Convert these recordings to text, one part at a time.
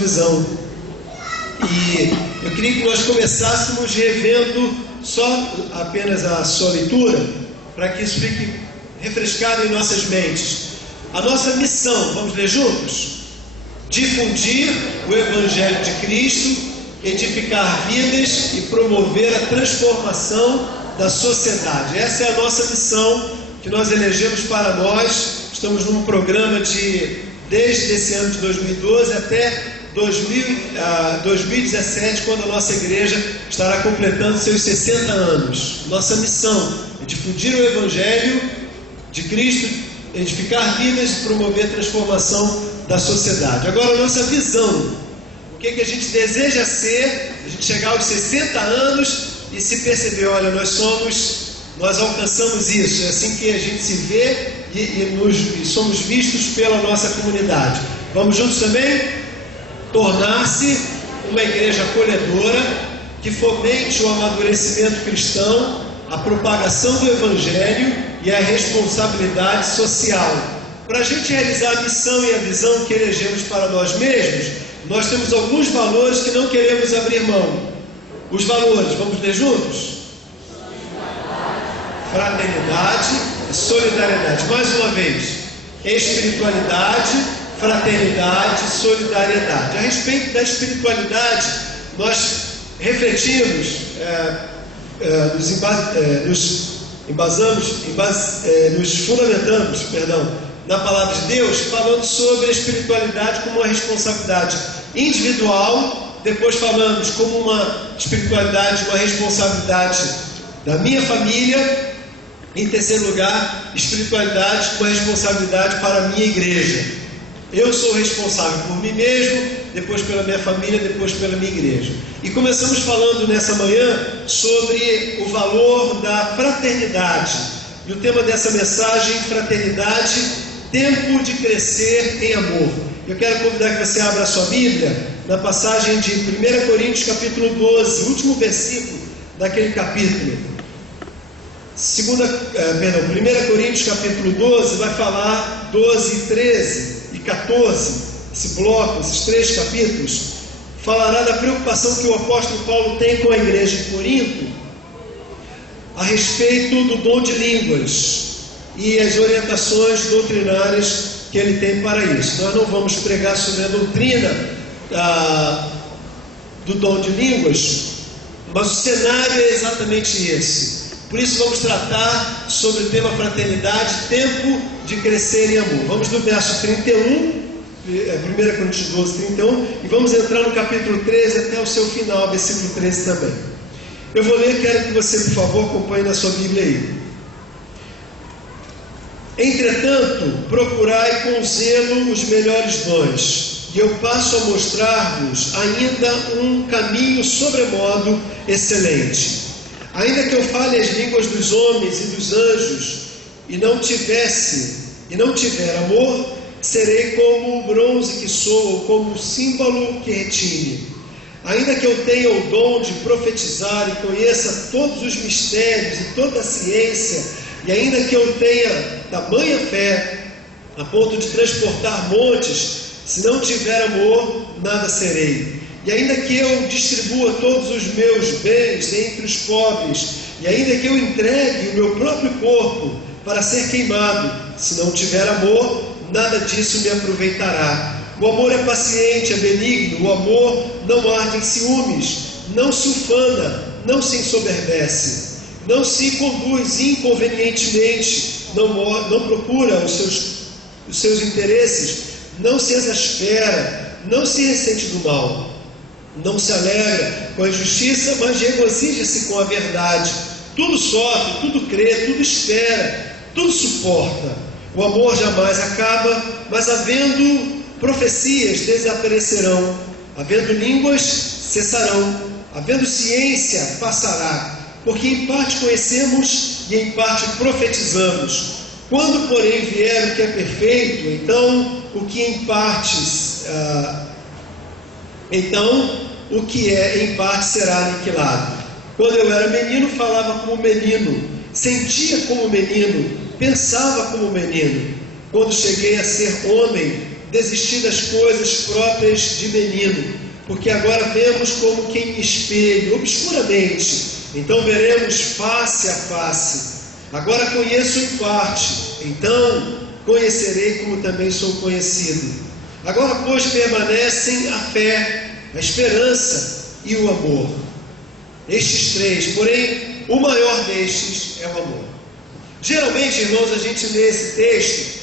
visão. E eu queria que nós começássemos revendo apenas a sua leitura, para que isso fique refrescado em nossas mentes. A nossa missão, vamos ler juntos? Difundir o Evangelho de Cristo, edificar vidas e promover a transformação da sociedade. Essa é a nossa missão que nós elegemos para nós. Estamos num programa desde esse ano de 2012 até 2017, quando a nossa igreja estará completando seus 60 anos. Nossa missão é difundir o Evangelho de Cristo, edificar vidas e promover a transformação da sociedade. Agora, a nossa visão, o que a gente deseja ser, a gente chegar aos 60 anos e se perceber, olha, nós alcançamos isso. É assim que a gente se vê e somos vistos pela nossa comunidade. Vamos juntos também? Tornar-se uma igreja acolhedora, que fomente o amadurecimento cristão, a propagação do Evangelho e a responsabilidade social. Para a gente realizar a missão e a visão que elegemos para nós mesmos, nós temos alguns valores que não queremos abrir mão. Os valores, vamos ler juntos? Fraternidade e solidariedade. Mais uma vez, espiritualidade, fraternidade e solidariedade. A respeito da espiritualidade, nós refletimos, nos fundamentamos, na palavra de Deus, falando sobre a espiritualidade como uma responsabilidade individual. Depois falamos como uma espiritualidade, uma responsabilidade da minha família. Em terceiro lugar, espiritualidade com a responsabilidade para a minha igreja. Eu sou responsável por mim mesmo, depois pela minha família, depois pela minha igreja. E começamos falando nessa manhã sobre o valor da fraternidade. E o tema dessa mensagem, fraternidade, tempo de crescer em amor. Eu quero convidar que você abra a sua Bíblia na passagem de 1 Coríntios capítulo 12, o último versículo daquele capítulo. 1 Coríntios capítulo 12 vai falar 12, 13 e 14. Esse bloco, esses três capítulos, falará da preocupação que o apóstolo Paulo tem com a igreja de Corinto a respeito do dom de línguas e as orientações doutrinárias que ele tem para isso. Nós não vamos pregar sobre a doutrina do dom de línguas, mas o cenário é exatamente esse. Por isso vamos tratar sobre o tema fraternidade, tempo de crescer em amor. Vamos do verso 31, 1 Coríntios 12, 31, e vamos entrar no capítulo 13 até o seu final, versículo 13 também. Eu vou ler, quero que você, por favor, acompanhe na sua Bíblia aí. Entretanto, procurai com zelo os melhores dons, e eu passo a mostrar-vos ainda um caminho sobremodo excelente. Ainda que eu fale as línguas dos homens e dos anjos, e não tiver amor, serei como o bronze que soa, ou como o símbolo que retine. Ainda que eu tenha o dom de profetizar e conheça todos os mistérios e toda a ciência, e ainda que eu tenha tamanha fé, a ponto de transportar montes, se não tiver amor, nada serei. E ainda que eu distribua todos os meus bens entre os pobres, e ainda que eu entregue o meu próprio corpo para ser queimado, se não tiver amor, nada disso me aproveitará. O amor é paciente, é benigno, o amor não arde em ciúmes, não se ufana, não se ensoberbece, não se conduz inconvenientemente, não procura os seus interesses, não se exaspera, não se ressente do mal. Não se alegra com a injustiça, mas regozija-se com a verdade. Tudo sofre, tudo crê, tudo espera, tudo suporta. O amor jamais acaba, mas havendo profecias desaparecerão, havendo línguas cessarão, havendo ciência passará, porque em parte conhecemos e em parte profetizamos. Quando, porém, vier o que é perfeito, então o que é em parte será aniquilado. Quando eu era menino, falava como menino, sentia como menino, pensava como menino. Quando cheguei a ser homem, desistir das coisas próprias de menino, porque agora vemos como quem em espelho, obscuramente, então veremos face a face. Agora conheço em parte, então conhecerei como também sou conhecido. Agora, pois, permanecem a fé, a esperança e o amor. Estes três, porém, o maior destes é o amor. Geralmente, irmãos, a gente lê esse texto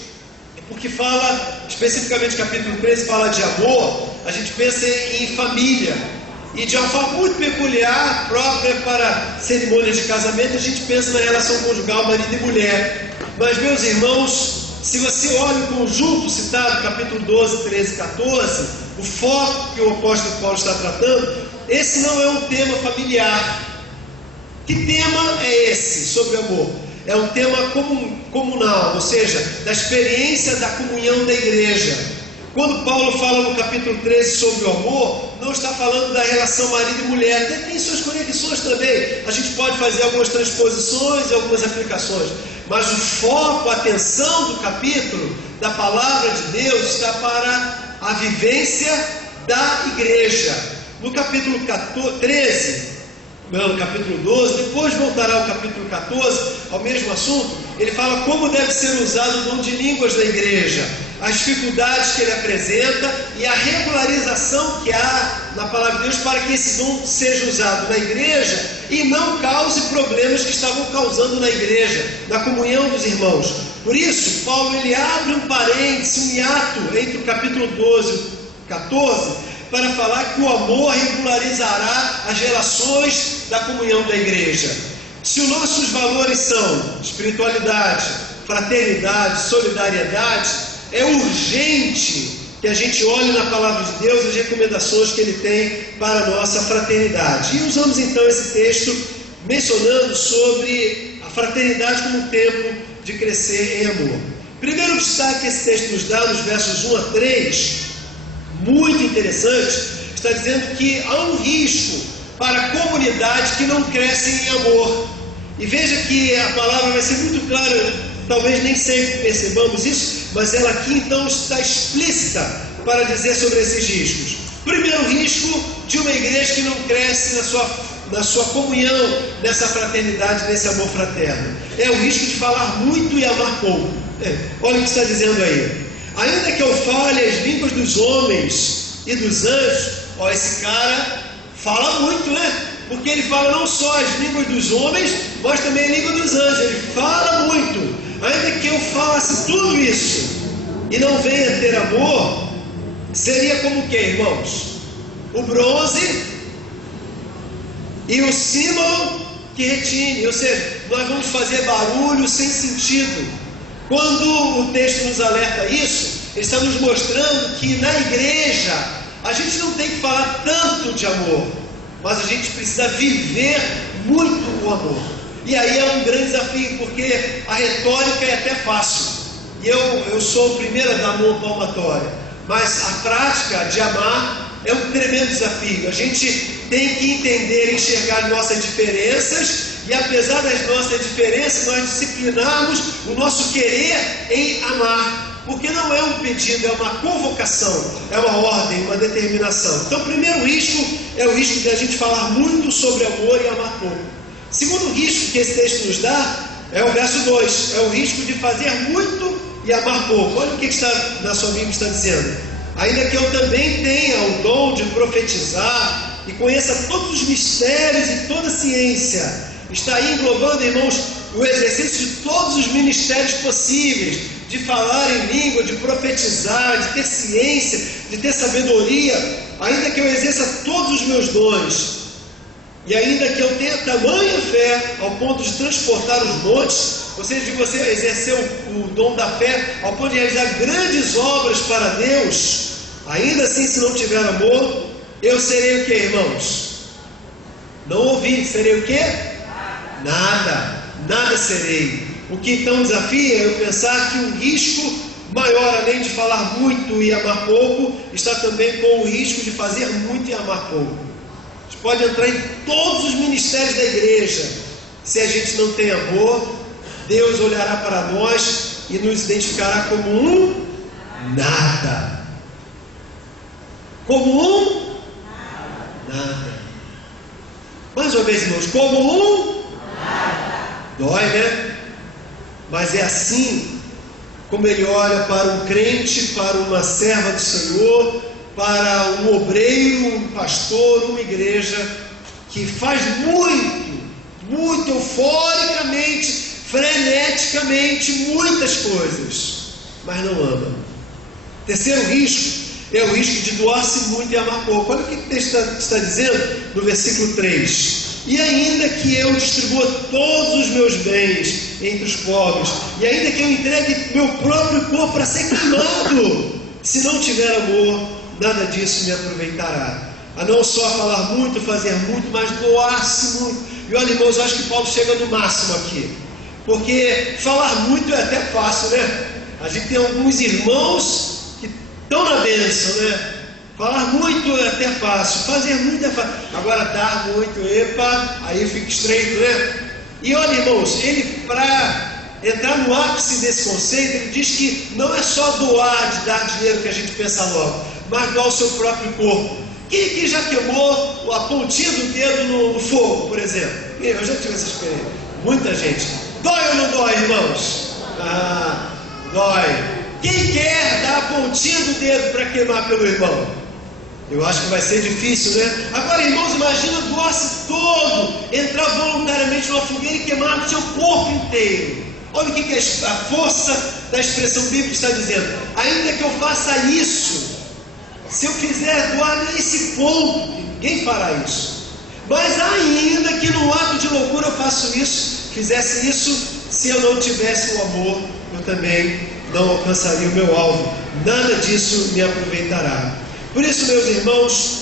porque fala, especificamente capítulo 13, fala de amor, a gente pensa em família. E de uma forma muito peculiar, própria para cerimônias de casamento, a gente pensa na relação conjugal marido e mulher. Mas, meus irmãos, se você olha o conjunto citado, capítulo 12, 13 e 14, o foco que o apóstolo Paulo está tratando, esse não é um tema familiar. Que tema é esse sobre amor? É um tema comunal, ou seja, da experiência da comunhão da igreja. Quando Paulo fala no capítulo 13 sobre o amor, não está falando da relação marido e mulher, até tem suas conexões também. A gente pode fazer algumas transposições e algumas aplicações, mas o foco, a atenção do capítulo, da palavra de Deus, está para a vivência da igreja. No capítulo 13, no capítulo 12, depois voltará ao capítulo 14, ao mesmo assunto, ele fala como deve ser usado o dom de línguas na igreja, as dificuldades que ele apresenta e a regularização que há na palavra de Deus para que esse dom seja usado na igreja e não cause problemas que estavam causando na igreja, na comunhão dos irmãos. Por isso, Paulo ele abre um parêntese, um hiato entre o capítulo 12 e 14, para falar que o amor regularizará as relações da comunhão da igreja. Se os nossos valores são espiritualidade, fraternidade, solidariedade, é urgente que a gente olhe na palavra de Deus as recomendações que ele tem para a nossa fraternidade. E usamos então esse texto mencionando sobre a fraternidade como um tempo de crescer em amor. Primeiro destaque que esse texto nos dá nos versos 1 a 3, muito interessante, está dizendo que há um risco para a comunidade que não cresce em amor. E veja que a palavra vai ser muito clara, talvez nem sempre percebamos isso, mas ela aqui então está explícita para dizer sobre esses riscos. Primeiro risco de uma igreja que não cresce na sua comunhão, nessa fraternidade, nesse amor fraterno, é o risco de falar muito e amar pouco. Olha o que está dizendo aí. Ainda que eu fale as línguas dos homens e dos anjos, esse cara fala muito, né? Porque ele fala não só as línguas dos homens, mas também a língua dos anjos. Ele fala muito. Ainda que eu falasse tudo isso e não venha ter amor, seria como o que, irmãos? O bronze e o símbolo que retine. Ou seja, nós vamos fazer barulho sem sentido. Quando o texto nos alerta isso, ele está nos mostrando que na igreja a gente não tem que falar tanto de amor, mas a gente precisa viver muito o amor. E aí é um grande desafio, porque a retórica é até fácil. E eu sou o primeiro a dar mão palmatória, mas a prática de amar é um tremendo desafio. A gente tem que entender e enxergar nossas diferenças, e apesar das nossas diferenças, nós disciplinarmos o nosso querer em amar, porque não é um pedido, é uma convocação, é uma ordem, uma determinação. Então, o primeiro risco é o risco de a gente falar muito sobre amor e amar pouco. Segundo risco que esse texto nos dá é o verso 2, é o risco de fazer muito e amar pouco. Olha o que está na sua Bíblia está dizendo. Ainda que eu também tenha o dom de profetizar e conheça todos os mistérios e toda a ciência, está aí englobando, irmãos, o exercício de todos os ministérios possíveis, de falar em língua, de profetizar, de ter ciência, de ter sabedoria, ainda que eu exerça todos os meus dons, e ainda que eu tenha tamanha fé ao ponto de transportar os montes, ou seja, de você exercer o dom da fé ao ponto de realizar grandes obras para Deus, ainda assim, se não tiver amor, eu serei o que, irmãos? Não ouvi, serei o que? Nada serei. O que então desafia é eu pensar que um risco maior, além de falar muito e amar pouco, está também com o risco de fazer muito e amar pouco. A gente pode entrar em todos os ministérios da igreja, se a gente não tem amor, Deus olhará para nós e nos identificará como um nada. Como um nada. Mais uma vez, irmãos, como um nada. Dói, né? Mas é assim como ele olha para um crente, para uma serva do Senhor, para um obreiro, um pastor, uma igreja que faz muito euforicamente, freneticamente, muitas coisas, mas não ama. Terceiro risco é o risco de doar-se muito e amar pouco. Olha o que o texto está dizendo no versículo 3. E ainda que eu distribua todos os meus bens entre os pobres, e ainda que eu entregue meu próprio corpo para ser queimado, se não tiver amor, nada disso me aproveitará. A não só falar muito, fazer muito, mas doar-se muito. E olha, irmãos, eu acho que Paulo chega no máximo aqui, porque falar muito é até fácil, né? A gente tem alguns irmãos que estão na bênção, né? Falar muito é até fácil, fazer muito é fácil. Agora dar muito, epa, aí fica estreito, né? E olha, irmãos, ele, para entrar no ápice desse conceito, ele diz que não é só doar, de dar dinheiro que a gente pensa logo, mas doar o seu próprio corpo. Quem aqui já queimou a pontinha do dedo no fogo, por exemplo? Eu já tive essa experiência. Muita gente. Dói ou não dói, irmãos? Ah, dói. Quem quer dar a pontinha do dedo para queimar pelo irmão? Eu acho que vai ser difícil, né? Agora, irmãos, imagina doar-se todo, entrar voluntariamente numa fogueira e queimar o seu corpo inteiro. Olha o que a força da expressão bíblica está dizendo. Ainda que eu faça isso, se eu fizer doar nesse ponto, ninguém fará isso. Mas ainda que no ato de loucura eu faço isso, fizesse isso, se eu não tivesse o amor, eu também não alcançaria o meu alvo. Nada disso me aproveitará. Por isso, meus irmãos,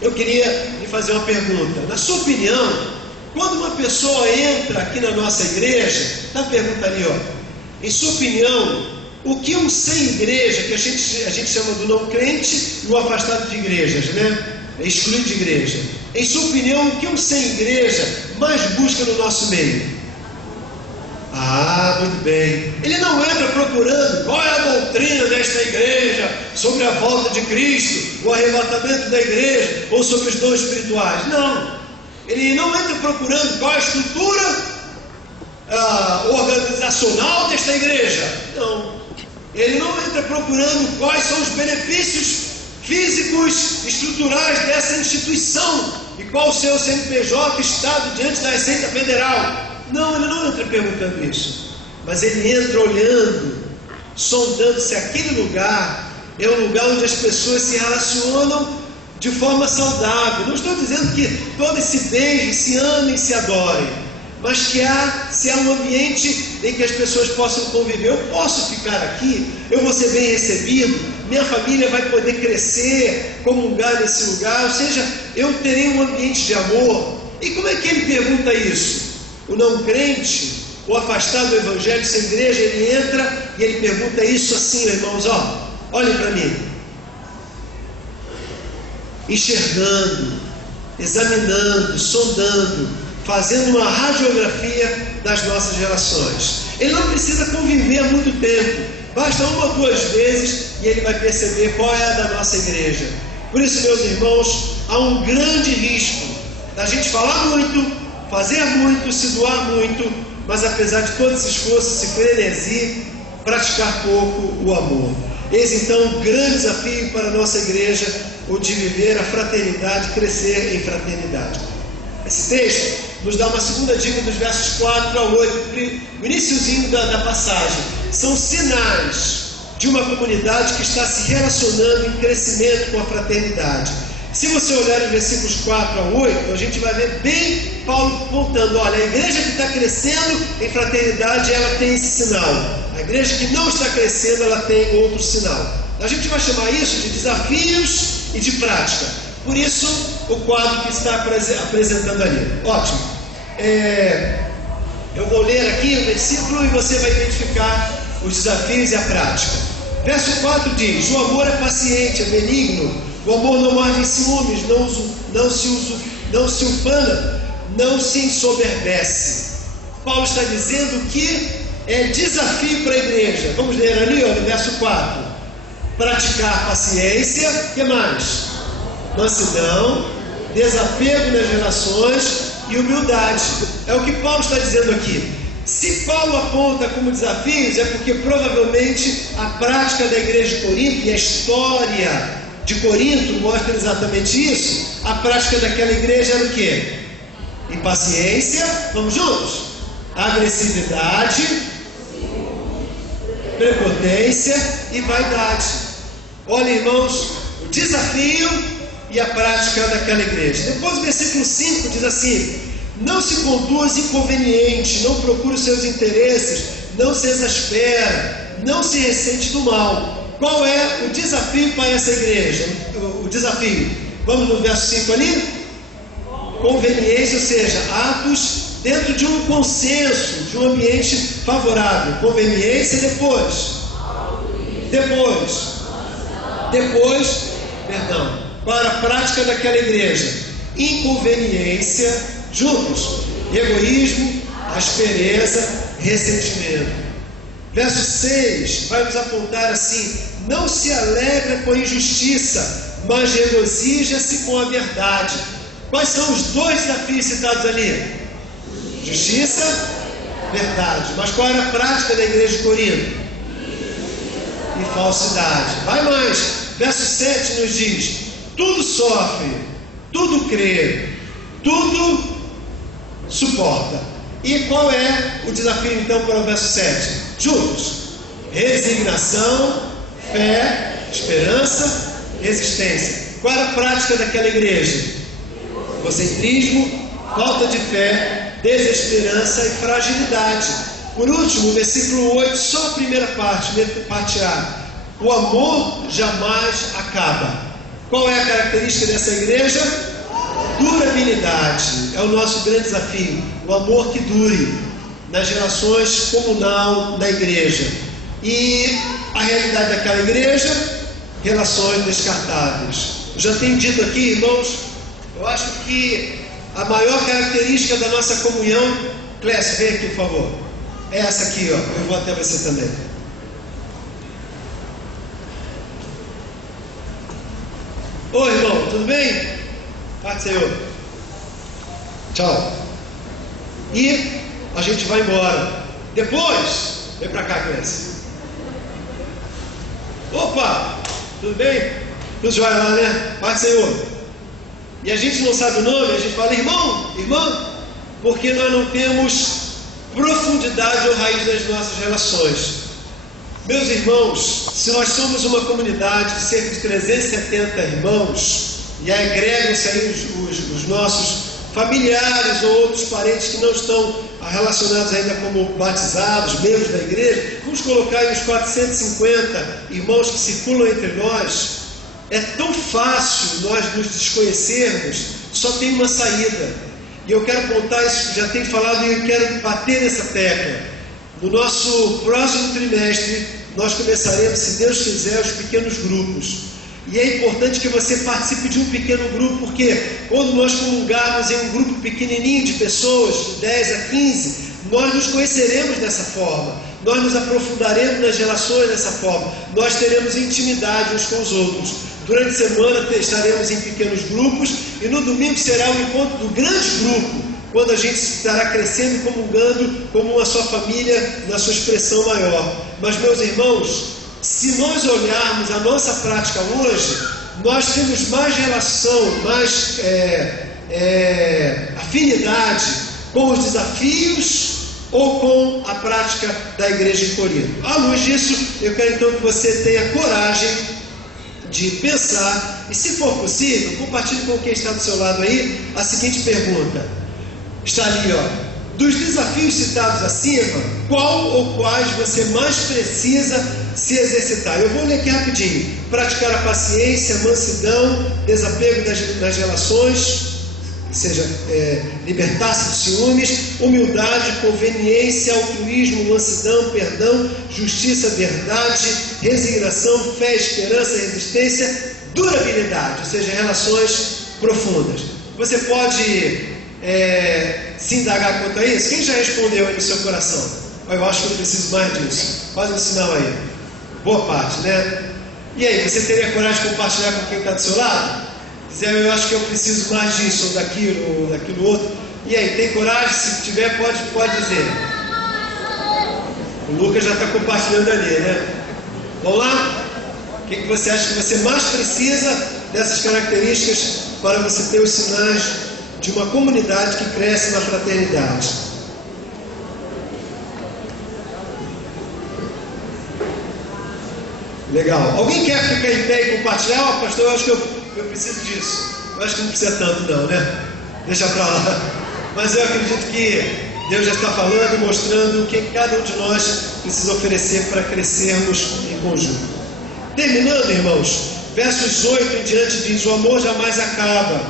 eu queria lhe fazer uma pergunta. Na sua opinião, quando uma pessoa entra aqui na nossa igreja, está a pergunta ali, ó. Em sua opinião, o que um sem igreja, que a gente chama do não crente e o afastado de igrejas, né? Excluído de igreja. Em sua opinião, o que um sem igreja mais busca no nosso meio? Ah, muito bem. Ele não entra procurando qual é a doutrina desta igreja sobre a volta de Cristo, o arrebatamento da igreja, ou sobre os dons espirituais. Não. Ele não entra procurando qual é a estrutura organizacional desta igreja. Não. Ele não entra procurando quais são os benefícios físicos, estruturais dessa instituição e qual o seu CNPJ estado diante da Receita Federal. Não, ele não entra perguntando isso, mas ele entra olhando, sondando se aquele lugar é um lugar onde as pessoas se relacionam de forma saudável. Não estou dizendo que todos se beijem, se amem, se adorem, mas se há um ambiente em que as pessoas possam conviver. Eu posso ficar aqui, eu vou ser bem recebido, minha família vai poder crescer, comungar nesse lugar, ou seja, eu terei um ambiente de amor. E como é que ele pergunta isso? O não crente, o afastado do evangelho, sem igreja, ele entra e ele pergunta isso assim, irmãos, ó, olhem para mim, enxergando, examinando, sondando, fazendo uma radiografia das nossas relações. Ele não precisa conviver muito tempo, basta uma ou duas vezes e ele vai perceber qual é a da nossa igreja. Por isso, meus irmãos, há um grande risco da gente falar muito, fazer muito, se doar muito, mas apesar de todo esse esforço, esse frenesi, praticar pouco o amor. Eis então um grande desafio para a nossa igreja, o de viver a fraternidade, crescer em fraternidade. Esse texto nos dá uma segunda dica dos versos 4 a 8, no iniciozinho da passagem. São sinais de uma comunidade que está se relacionando em crescimento com a fraternidade. Se você olhar os versículos 4 a 8, a gente vai ver bem Paulo apontando, olha, a igreja que está crescendo em fraternidade, ela tem esse sinal. A igreja que não está crescendo, ela tem outro sinal. A gente vai chamar isso de desafios e de prática. Por isso, o quadro que está apresentando ali. Ótimo. Eu vou ler aqui o versículo e você vai identificar os desafios e a prática. Verso 4 diz: o amor é paciente, é benigno, o amor não arde em ciúmes, não se ufana, não se ensoberbece. Paulo está dizendo que é desafio para a igreja. Vamos ler ali, ó, no verso 4. Praticar paciência, o que mais? mansidão, desapego nas relações e humildade. É o que Paulo está dizendo aqui. Se Paulo aponta como desafios, é porque provavelmente a prática da igreja de Corinto e a história de Corinto mostra exatamente isso. A prática daquela igreja era o quê? Impaciência, vamos juntos? Agressividade, prepotência e vaidade. Olha, irmãos, o desafio e a prática daquela igreja. Depois o versículo 5 diz assim: não se conduz inconveniente, não procure os seus interesses, não se exaspera, não se ressente do mal. Qual é o desafio para essa igreja? O desafio, vamos no verso 5 ali? Conveniência, ou seja, atos dentro de um consenso, de um ambiente favorável. Conveniência depois, para a prática daquela igreja. Inconveniência, juntos, egoísmo, aspereza, ressentimento. Verso 6 vai nos apontar assim: não se alegra com a injustiça, mas regozija-se com a verdade. Quais são os dois desafios citados ali? Justiça, verdade. Mas qual era a prática da igreja de Corinto? E falsidade. Vai mais. Verso 7 nos diz: tudo sofre, tudo crê, tudo suporta. E qual é o desafio então para o verso 7? Juntos: resignação, fé, esperança, resistência. Qual era a prática daquela igreja? Egocentrismo, falta de fé, desesperança e fragilidade. Por último, o versículo 8, só a primeira parte A: o amor jamais acaba. Qual é a característica dessa igreja? Durabilidade. É o nosso grande desafio. O amor que dure nas relações comunal da igreja. E a realidade daquela igreja: relações descartáveis. Eu já tenho dito aqui, irmãos, eu acho que a maior característica da nossa comunhão, Clécio, vem aqui por favor, é essa aqui, ó. Eu vou até você também. Oi, irmão, tudo bem? Paz do Senhor. Tchau. E a gente vai embora. Depois, vem pra cá, Clécio. Opa, tudo bem? Tudo jóia lá, né? Paz do Senhor. E a gente não sabe o nome, a gente fala irmão, irmã, porque nós não temos profundidade ou raiz nas nossas relações. Meus irmãos, se nós somos uma comunidade de cerca de 370 irmãos, e agregam-se aí os nossos familiares ou outros parentes que não estão relacionados ainda como batizados, membros da igreja, vamos colocar aí uns 450 irmãos que circulam entre nós. É tão fácil nós nos desconhecermos, só tem uma saída. E eu quero apontar isso, já tenho falado e eu quero bater nessa tecla. No nosso próximo trimestre, nós começaremos, se Deus quiser, os pequenos grupos. E é importante que você participe de um pequeno grupo, porque quando nós comungarmos em um grupo pequenininho de pessoas, de 10 a 15, nós nos conheceremos dessa forma. Nós nos aprofundaremos nas relações dessa forma. Nós teremos intimidade uns com os outros. Durante a semana estaremos em pequenos grupos e no domingo será o encontro do grande grupo, quando a gente estará crescendo e comungando como uma só família na sua expressão maior. Mas, meus irmãos, se nós olharmos a nossa prática hoje, nós temos mais relação, mais afinidade com os desafios ou com a prática da igreja de Corinto. À luz disso, eu quero então que você tenha coragem de pensar, e se for possível, compartilhe com quem está do seu lado aí a seguinte pergunta. Está ali, ó: dos desafios citados acima, qual ou quais você mais precisa se exercitar? Eu vou ler aqui rapidinho: praticar a paciência, mansidão, desapego das relações, ou seja, libertar-se dos ciúmes, humildade, conveniência, altruísmo, mansidão, perdão, justiça, verdade, resignação, fé, esperança, resistência, durabilidade, ou seja, relações profundas. Você pode se indagar quanto a isso? Quem já respondeu aí no seu coração? Eu acho que eu preciso mais disso. Faz um sinal aí. Boa parte, né? E aí, você teria coragem de compartilhar com quem está do seu lado? Zé, eu acho que eu preciso mais disso, ou daquilo outro. E aí, tem coragem? Se tiver, pode dizer. O Lucas já está compartilhando ali, né? Vamos lá? O que você acha que você mais precisa dessas características para você ter os sinais de uma comunidade que cresce na fraternidade? Legal. Alguém quer ficar em pé e compartilhar? Pastor, eu acho que eu preciso disso. Eu acho que não precisa tanto não, né? Deixa para lá. Mas eu acredito que Deus já está falando e mostrando o que cada um de nós precisa oferecer para crescermos em conjunto. Terminando, irmãos, versos 8 em diante diz: o amor jamais acaba,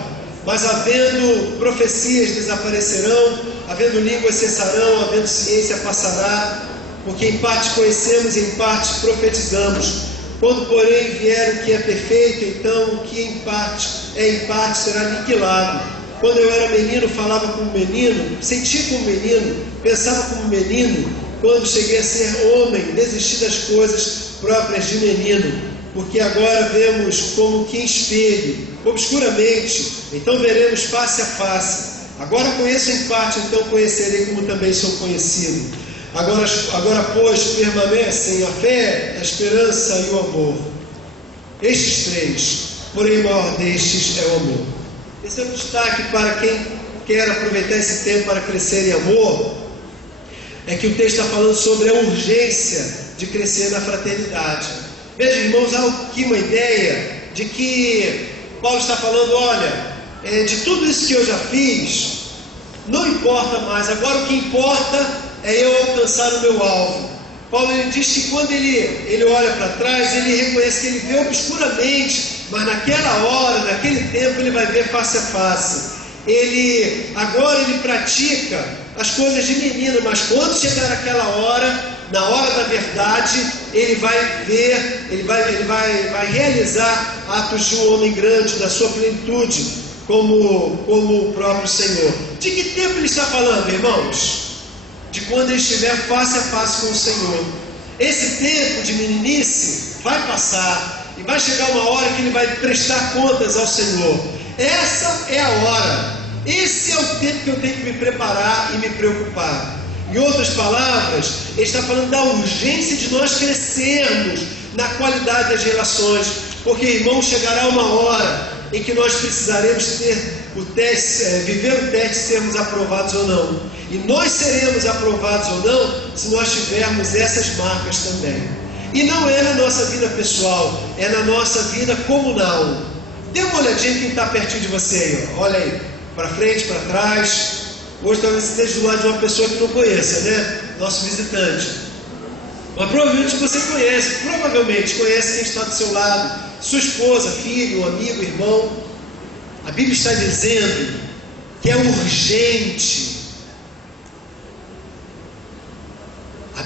mas havendo profecias desaparecerão, havendo línguas cessarão, havendo ciência passará, porque em parte conhecemos e em parte profetizamos. Quando, porém, vier o que é perfeito, então o que em parte será aniquilado. Quando eu era menino, falava como menino, sentia como menino, pensava como menino. Quando cheguei a ser homem, desisti das coisas próprias de menino, porque agora vemos como que em espelho, obscuramente, então veremos face a face. Agora conheço em parte, então conhecerei como também sou conhecido. Agora, pois, permanecem a fé, a esperança e o amor. Estes três, porém o maior destes é o amor. Esse é o destaque para quem quer aproveitar esse tempo para crescer em amor. É que o texto está falando sobre a urgência de crescer na fraternidade. Veja, irmãos, há aqui uma ideia de que Paulo está falando: olha, de tudo isso que eu já fiz, não importa mais, agora o que importa é eu alcançar o meu alvo. Paulo ele diz que quando ele olha para trás, ele reconhece que ele vê obscuramente, mas naquela hora, naquele tempo, ele vai ver face a face. Agora ele pratica as coisas de menino, mas quando chegar aquela hora, na hora da verdade, ele vai ver, ele vai realizar atos de um homem grande, da sua plenitude, como o próprio Senhor. De que tempo ele está falando, irmãos? De quando ele estiver face a face com o Senhor. Esse tempo de meninice vai passar, e vai chegar uma hora que ele vai prestar contas ao Senhor. Essa é a hora. Esse é o tempo que eu tenho que me preparar e me preocupar. Em outras palavras, ele está falando da urgência de nós crescermos na qualidade das relações, porque, irmãos, chegará uma hora em que nós precisaremos ter o teste, viver o teste, sermos aprovados ou não. E nós seremos aprovados ou não se nós tivermos essas marcas também. E não é na nossa vida pessoal, é na nossa vida comunal. Dê uma olhadinha quem está pertinho de você aí, ó. Olha aí, para frente, para trás. Hoje talvez você esteja do lado de uma pessoa que não conheça, né? Nosso visitante. Mas provavelmente você conhece, quem está do seu lado. Sua esposa, filho, amigo, irmão. A Bíblia está dizendo que é urgente. A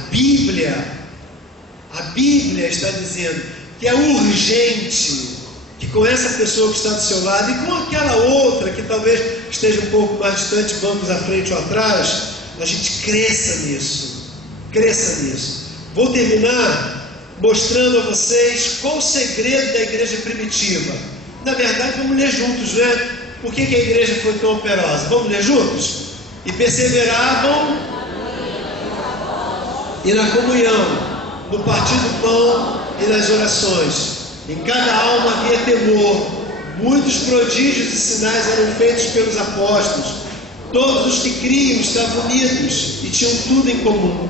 Bíblia está dizendo que é urgente que com essa pessoa que está do seu lado e com aquela outra que talvez esteja um pouco mais distante, bancos à frente ou atrás, a gente cresça nisso. Vou terminar mostrando a vocês qual o segredo da igreja primitiva. Na verdade, vamos ler juntos, né? Por que a igreja foi tão operosa? Vamos ler juntos? E perseveravam e na comunhão, no partir do pão e nas orações. Em cada alma havia temor. Muitos prodígios e sinais eram feitos pelos apóstolos. Todos os que criam estavam unidos e tinham tudo em comum.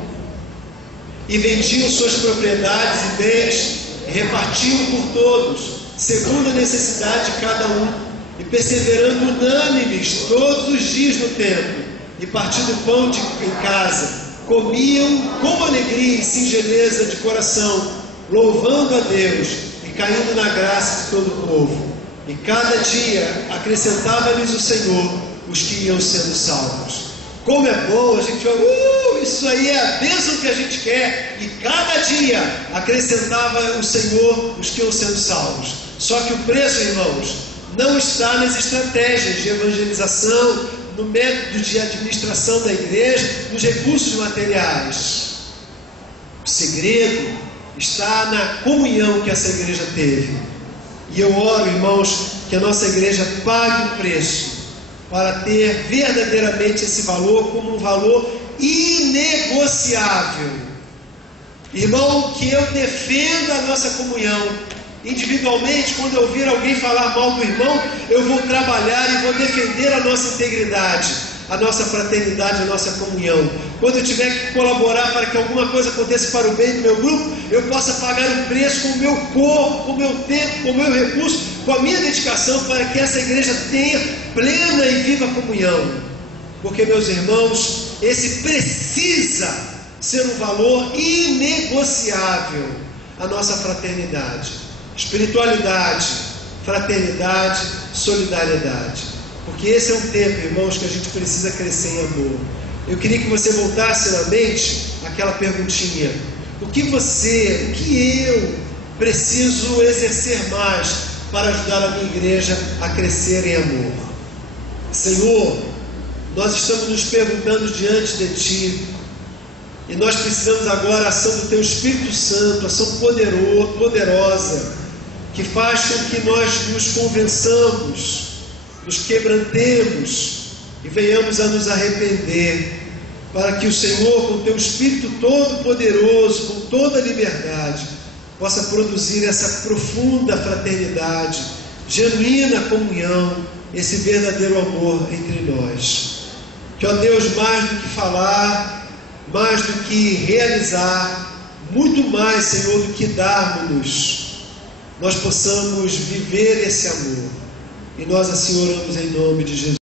E vendiam suas propriedades e bens e repartiam por todos, segundo a necessidade de cada um. E perseverando unânimes todos os dias no templo, e partindo o pão em casa, comiam com alegria e singeleza de coração, louvando a Deus e caindo na graça de todo o povo. E cada dia acrescentava-lhes o Senhor os que iam sendo salvos. Como é bom a gente falar, isso aí é a bênção que a gente quer. E cada dia acrescentava o Senhor os que iam sendo salvos. Só que o preço, irmãos, não está nas estratégias de evangelização, no método de administração da igreja, nos recursos materiais. O segredo está na comunhão que essa igreja teve. E eu oro, irmãos, que a nossa igreja pague o preço para ter verdadeiramente esse valor como um valor inegociável. Irmão, que eu defenda a nossa comunhão. Individualmente, quando eu ouvir alguém falar mal do irmão, eu vou trabalhar e vou defender a nossa integridade, a nossa fraternidade, a nossa comunhão. Quando eu tiver que colaborar para que alguma coisa aconteça para o bem do meu grupo, eu possa pagar o preço com o meu corpo, com o meu tempo, com o meu recurso, com a minha dedicação, para que essa igreja tenha plena e viva comunhão. Porque, meus irmãos, esse precisa ser um valor inegociável, a nossa fraternidade, espiritualidade, fraternidade, solidariedade. Porque esse é um tempo, irmãos, que a gente precisa crescer em amor. Eu queria que você voltasse na mente aquela perguntinha: o que eu preciso exercer mais para ajudar a minha igreja a crescer em amor? Senhor, nós estamos nos perguntando diante de Ti, e nós precisamos agora da ação do Teu Espírito Santo, ação poderosa, que faz com que nós nos convençamos, nos quebrantemos e venhamos a nos arrepender, para que o Senhor, com o Teu Espírito todo-poderoso, com toda a liberdade, possa produzir essa profunda fraternidade, genuína comunhão, esse verdadeiro amor entre nós. Que, ó Deus, mais do que falar, mais do que realizar, muito mais, Senhor, do que darmos-nos, nós possamos viver esse amor. E nós assim oramos em nome de Jesus.